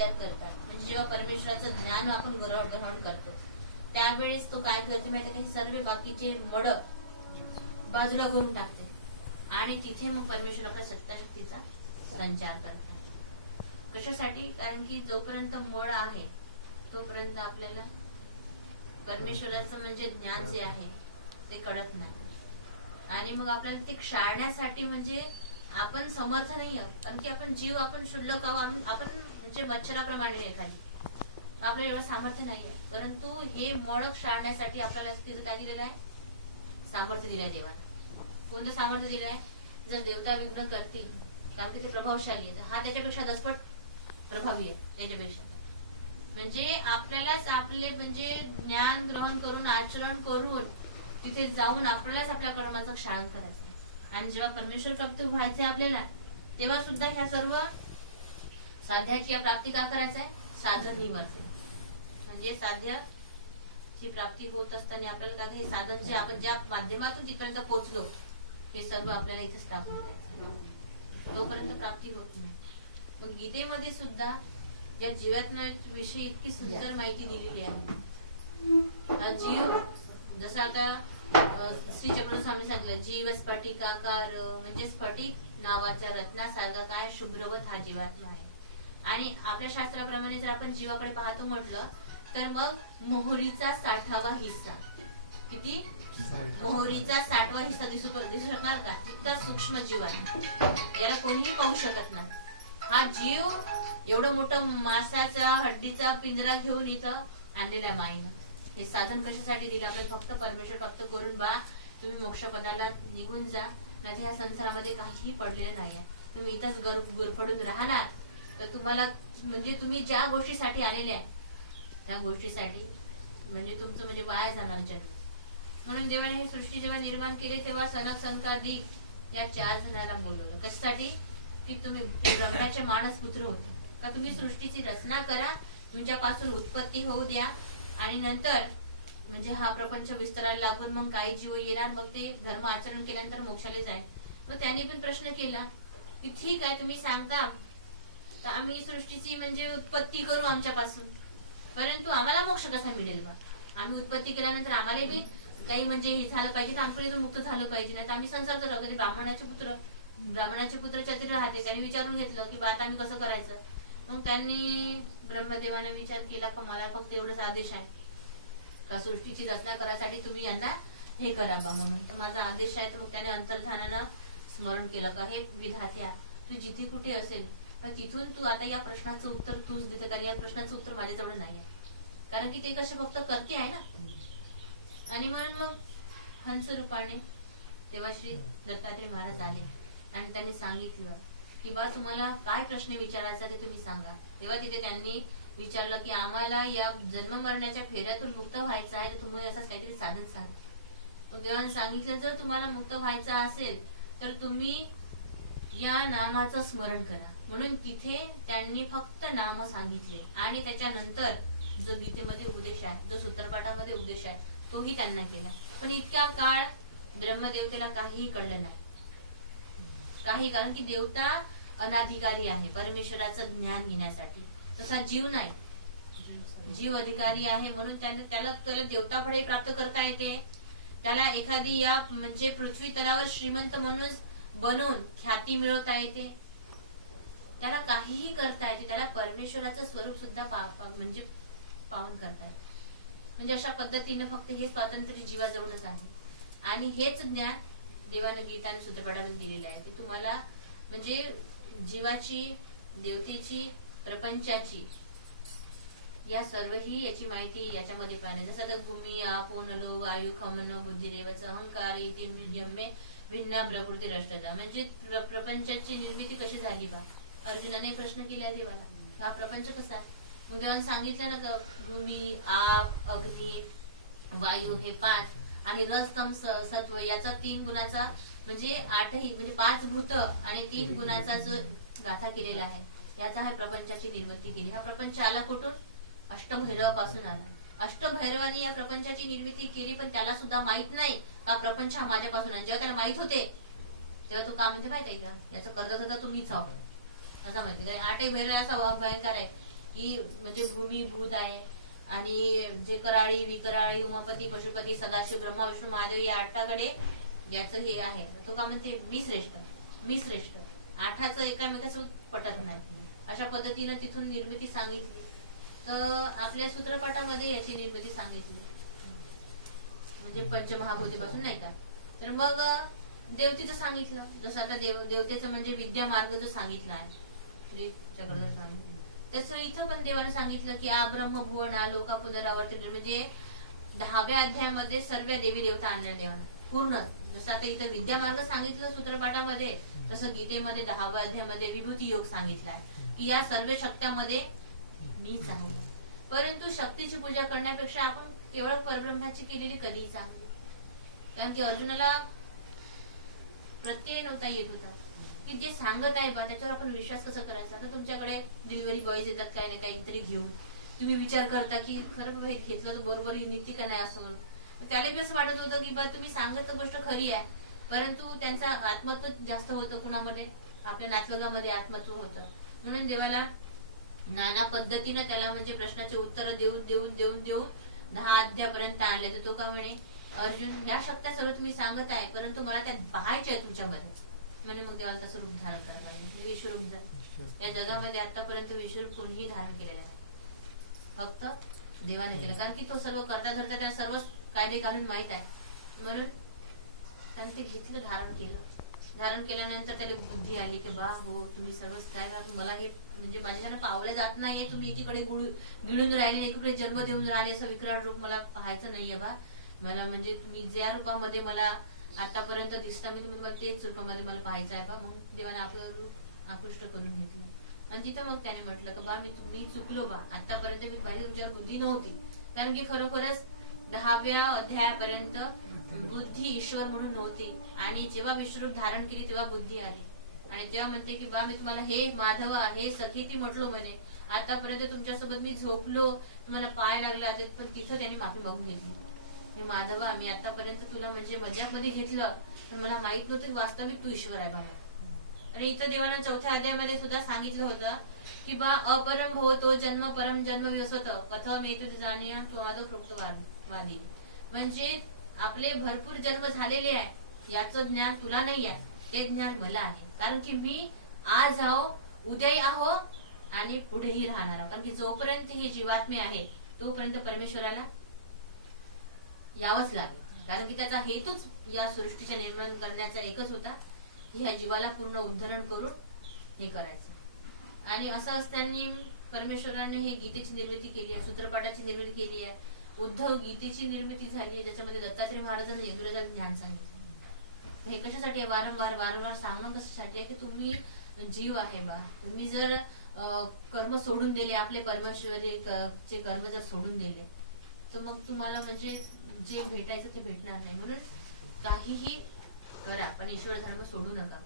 संचार करतात. म्हणजे जेव्हा परमेश्वराचं ज्ञान आपण ग्रहण करतो त्यावेळेस तो काय करते माहिती काही सर्व बाकीचे मड बाजूला करून टाकते आणि तिथे मग परमेश्वर आपल्या सत्ताशक्तीचा संचार करतात. कशासाठी? कारण की जोपर्यंत मळ आहे तोपर्यंत आपल्याला परमेश्वराचं म्हणजे ज्ञान जे आहे ते कळत नाही. आणि मग आपल्याला ते क्षाळण्यासाठी म्हणजे आपण समर्थ नाही आहोत. कारण की आपण जीव आपण शुल्लक आहोत. आपण म्हणजे मच्छराप्रमाणे एखादी आपल्याला एवढं सामर्थ्य नाही आहे. परंतु हे मळ क्षाळण्यासाठी आपल्याला तिथं काय दिलेलं आहे? सामर्थ्य दिलंय देवाने. कोणतं सामर्थ्य दिलंय? जर देवता विघ्न करतील कारण की ते प्रभावशाली आहे, हा त्याच्यापेक्षा दसपट प्रभावी आहे त्याच्यापेक्षा. म्हणजे आपल्यालाच आपले म्हणजे ज्ञान ग्रहण करून आचरण करून तिथे जाऊन आपल्यालाच आपल्या कर्माचं क्षालन करायचं. आणि जेव्हा परमेश्वर प्राप्त व्हायचंय आपल्याला तेव्हा सुद्धा ह्या सर्व साध्याची प्राप्ती का करायचंय? साधन निवर्ते. म्हणजे साध्याची प्राप्ती होत असताना आपल्याला काय हे साधन जे आपण ज्या माध्यमातून तिथपर्यंत पोहोचलो हे सर्व आपल्याला इथेच टाकून द्यायचं. तोपर्यंत प्राप्ती होत नाही. मग गीतेमध्ये सुद्धा या जीवात्म्याविषयी इतकी सुंदर माहिती दिलेली आहे. जीव जसं आता श्री चक्रवर्ती स्वामी सांगितलं, जीव स्फटिकाकार म्हणजे स्फटिक नावाच्या रत्नासारखा काय शुभ्रवत हा जीवात्मा आहे. आणि आपल्या शास्त्राप्रमाणे जर आपण जीवाकडे पाहतो म्हटलं तर मग मोहरीचा 60वा हिस्सा. किती? मोहरीचा 60वा हिस्सा दिसू शकणार का? इतका सूक्ष्म जीव आहे, याला कोणीही पाहू शकत नाही. हा जीव एवढं मोठं मासाचा हड्डीचा पिंजरा घेऊन इथं आणलेला माईनं. हे साधन कशासाठी दिलं? आपण फक्त परमेश्वर प्राप्त करून बा तुम्ही मोक्षपदाला निघून जा, नाही ह्या संसारामध्ये काहीही पडलेलं नाहीये. तुम्ही इथंच गुरफडून राहणार तर तुम्हाला म्हणजे तुम्ही ज्या गोष्टीसाठी आलेले आहे त्या गोष्टीसाठी म्हणजे तुमचं म्हणजे वाया जाणार जन्म. म्हणून देवाने ही सृष्टी जेव्हा निर्माण केली तेव्हा सनक सनकादिक या 4 जणांना बोलवलं. कशासाठी? की तुम्ही ब्रह्माचे मानस पुत्र होते का तुम्ही सृष्टीची रचना करा, तुमच्यापासून उत्पत्ती होऊ द्या आणि नंतर म्हणजे हा प्रपंच विस्ताराला लागून मग काही जीव येणार, मग ते धर्म आचरण केल्यानंतर मोक्षाला जाईल. मग त्यांनी पण प्रश्न केला की ठीक आहे तुम्ही सांगता तर आम्ही सृष्टीची म्हणजे उत्पत्ती करू आमच्यापासून, परंतु आम्हाला मोक्ष कसा मिळेल? बा आम्ही उत्पत्ती केल्यानंतर आम्हाला बी काही म्हणजे हे झालं पाहिजे तर आमकडे मुक्त झालं पाहिजे, नाही तर आम्ही संसार तर कधी ब्राह्मणाचे पुत्र चतुर राहते. त्यांनी विचारून घेतलं की आता आम्ही कसं करायचं. मग त्यांनी ब्रह्मदेवाने विचार केला का मला फक्त एवढाच आदेश आहे का सृष्टीची रचना करायसाठी तुम्ही यांना हे करा बा म्हणून, तर माझा आदेश आहे. तर मग त्याने अंतर्धानानं स्मरण केलं का हे विधात्या तू जिथे कुठे असेल तर तिथून तू आता या प्रश्नाचं उत्तर तूच देते, कारण या प्रश्नाचं उत्तर माझ्याजवळ नाही आहे. कारण की ते कसे फक्त करते आहे ना. आणि म्हणून मग हंस रूपाने तेव्हा श्री दत्तात्रय महाराज आले आणि त्यांनी सांगितलं की बा तुम्हाला काय प्रश्न विचारायचा ते तुम्ही सांगा. तेव्हा तिथे त्यांनी विचारलं की आम्हाला या जन्म मरण्याच्या फेऱ्यातून मुक्त व्हायचं आहे तर तुम्ही असं काहीतरी साधन सांगा. मग देवाने सांगितलं जर तुम्हाला मुक्त व्हायचं असेल तर तुम्ही या नामाचं स्मरण करा. म्हणून तिथे त्यांनी फक्त नाम सांगितले आणि त्याच्यानंतर जो गीतेमध्ये उपदेश आहे, जो सूत्रपाठामध्ये उपदेश आहे तोही त्यांना केला. पण इतक्या काळ ब्रह्मदेवतेला काहीही कळलं नाही काही, कारण की देवता अनाधिकारी आहे परमेश्वराचं ज्ञान घेण्यासाठी, तसा जीव नाही. जीव अधिकारी आहे म्हणून त्याला देवताफळे प्राप्त करता येते. त्याला एखादी या म्हणजे पृथ्वी तलावर श्रीमंत म्हणून बनून ख्याती मिळवता येते. त्याला काहीही करता येते. त्याला परमेश्वराचं स्वरूप सुद्धा म्हणजे पावन करता येते. म्हणजे अशा पद्धतीने फक्त हे स्वातंत्र्य जीवाजवळच आहे. आणि हेच ज्ञान देवाने गीता आणि सूत्रपाठाने दिलेले आहे की तुम्हाला म्हणजे जीवाची, देवतेची, प्रपंचाची या सर्वही याची माहिती याच्यामध्ये पाहिजे. जसं आता भूमी आपो नलो वायू खमन बुद्धिरेवच अहंकार इति निर्यम्ये भिन्न प्रकृती रष्टता. म्हणजे प्रपंचाची निर्मिती कशी झाली बा? अर्जुनाने प्रश्न केला देवाला हा प्रपंच कसा आहे? मग देवाने सांगितलं ना भूमी, आप, अग्नी, वायू हे 5 आणि रस तम सत्व याचा 3 गुणाचा म्हणजे 8ही म्हणजे 5 भूत आणि 3 गुणाचा जो गाथा केलेला आहे याचा हा प्रपंचाची निर्मिती केली. हा प्रपंच आला कुठून? अष्टभैरवापासून आला. अष्टभैरवाने या प्रपंचाची निर्मिती केली, पण त्याला सुद्धा माहित नाही का प्रपंच हा माझ्यापासून आहे. जेव्हा त्याला माहित होते तेव्हा तू का म्हणते माहित आहे का याचं कर्ता सुद्धा तुम्हीच आहो असं माहिती. 8 भैरव असा भयंकर आहे की म्हणजे भूमी भूत आहे आणि जे कराळी विकराळी उमापती पशुपती सदाशिव ब्रह्मा विष्णू महादेव या आठाकडे याचं हे आहे. तो का म्हणते मी श्रेष्ठ आठाचं एकामेकाचं पटत नाही. अशा पद्धतीनं तिथून निर्मिती सांगितली. तर आपल्या सूत्रपाठामध्ये याची निर्मिती सांगितली म्हणजे पंचमहाभूतीपासून नाही का. तर मग देवतेचं सांगितलं. जसं आता देवतेचं म्हणजे विद्या मार्ग जो सांगितला आहे तसं इथं पण देवाने सांगितलं की आ ब्रह्म भुवन आ लोका पुनरावर्ती म्हणजे 10व्या अध्यायामध्ये सर्व देवी देवता आणल्या देवाने पूर्ण. जसं आता इथं विद्या मार्ग सांगितलं सूत्रपाठामध्ये तसं गीतेमध्ये 10व्या अध्यायामध्ये विभूती योग सांगितलाय की या सर्व शक्त्यामध्ये मीच आहे. परंतु शक्तीची पूजा करण्यापेक्षा आपण केवळ परब्रह्माची केलेली कधीही चांगली. कारण की अर्जुनाला प्रत्यय नव्हता येत होता की जे सांगत आहे बा त्याच्यावर आपण विश्वास कसा करायचा. आता तुमच्याकडे डिलिव्हरी बॉयज येतात काही ना काहीतरी घेऊन तुम्ही विचार करता की खरं बाबा हे घेतलं तर बरोबर नीती का नाही असं म्हणून. त्याला बी असं वाटत होतं की बा तुम्ही सांगत तर गोष्ट खरी आहे परंतु त्यांचा आत्मत्व जास्त होतं कुणामध्ये आपल्या नातलगामध्ये आत्मत्व होतं. म्हणून देवाला नाना पद्धतीनं त्याला म्हणजे प्रश्नाचे उत्तर देऊन देऊन देऊन देऊन 10 अध्यायापर्यंत आणले. तर तो का म्हणे अर्जुन ह्या शक्त्या सर्व तुम्ही सांगत आहे परंतु मला त्यात पाहायचे आहे तुमच्यामध्ये. म्हणे मग देवाला तसं रूप धारण करायला लागले. विश्वरूप या जगामध्ये आतापर्यंत विश्वरूप कोणीही धारण केलेलं नाही फक्त देवाने केलं. कारण की तो सर्व करता धरता त्या सर्व कायदे कानून माहित आहे म्हणून त्याने ते घेतलं धारण केलं. धारण केल्यानंतर त्याला बुद्धी आली की बा हो तुम्ही सर्वच काय मला हे म्हणजे माझ्याकडे पावलं जात नाहीये. तुम्ही एकीकडे गिळून राहिले एकीकडे जन्म देऊन राहिले असं विकराळ रूप मला पाहायचं नाहीये बा. मला म्हणजे तुम्ही ज्या रूपामध्ये मला आतापर्यंत दिसता मी तुम्हाला तेच रूपामध्ये मला पाहायचं आहे बा. म्हणून देवाने आपलं रूप आकृष्ट करून घेतलं आणि तिथं मग त्याने म्हटलं की बा मी चुकलो बा. आतापर्यंत मी पाहिजे तुमच्यावर बुद्धी नव्हती कारण की खरोखरच 10व्या अध्यायापर्यंत बुद्धी ईश्वर म्हणून नव्हती आणि जेव्हा विश्वरूप धारण केली तेव्हा बुद्धी आली. आणि तेव्हा म्हणते की बा मी तुम्हाला हे माधवा हे सखी ती म्हटलो म्हणे आतापर्यंत तुमच्यासोबत मी झोपलो तुम्हाला पाय लागला पण तिथं त्यांनी माफी मागून घेतली. माधवा मी आतापर्यंत तुला म्हणजे मजाक मध्ये घेतलं पण मला माहित नव्हतं की वास्तविक तू ईश्वर आहे बाबा. आणि इथं देवानं 4थ्या अध्यायामध्ये सुद्धा सांगितलं होतं की बा अपरम भवतो जन्म परम जन्म व्यसत कथम येतो जाणीया तो आदो प्रोक्तवादी. म्हणजे आपले भरपूर जन्म झालेले आहे याचं ज्ञान तुला नाही आहे ते ज्ञान मला आहे. कारण की मी आज आहो उद्याही आहो आणि पुढेही राहणार आहो. कारण की जोपर्यंत हे जीवात्मे आहे तोपर्यंत परमेश्वराला यावंच लागेल. कारण की त्याचा हेतूच या सृष्टीच्या निर्माण करण्याचा एकच होता ह्या जीवाला पूर्ण उद्धरण करून हे करायचं. आणि असं असताना परमेश्वराने हे गीतेची निर्मिती केली आहे सूत्रपाठाची निर्मिती केली आहे. उद्धव गीतेची निर्मिती झाली आहे ज्याच्यामध्ये दत्तात्रय महाराजांनी यजुर्वेदाचं ज्ञान सांगितलं. हे कशासाठी वारंवार सांगणं कशासाठी आहे की तुम्ही जीव आहे बा. तुम्ही जर कर्म सोडून दिले आपले परमेश्वरीचे कर्म जर सोडून दिले तर मग तुम्हाला म्हणजे जे भेटायचं ते भेटणार नाही. म्हणून काहीही करा पण ईश्वर धर्म सोडू नका.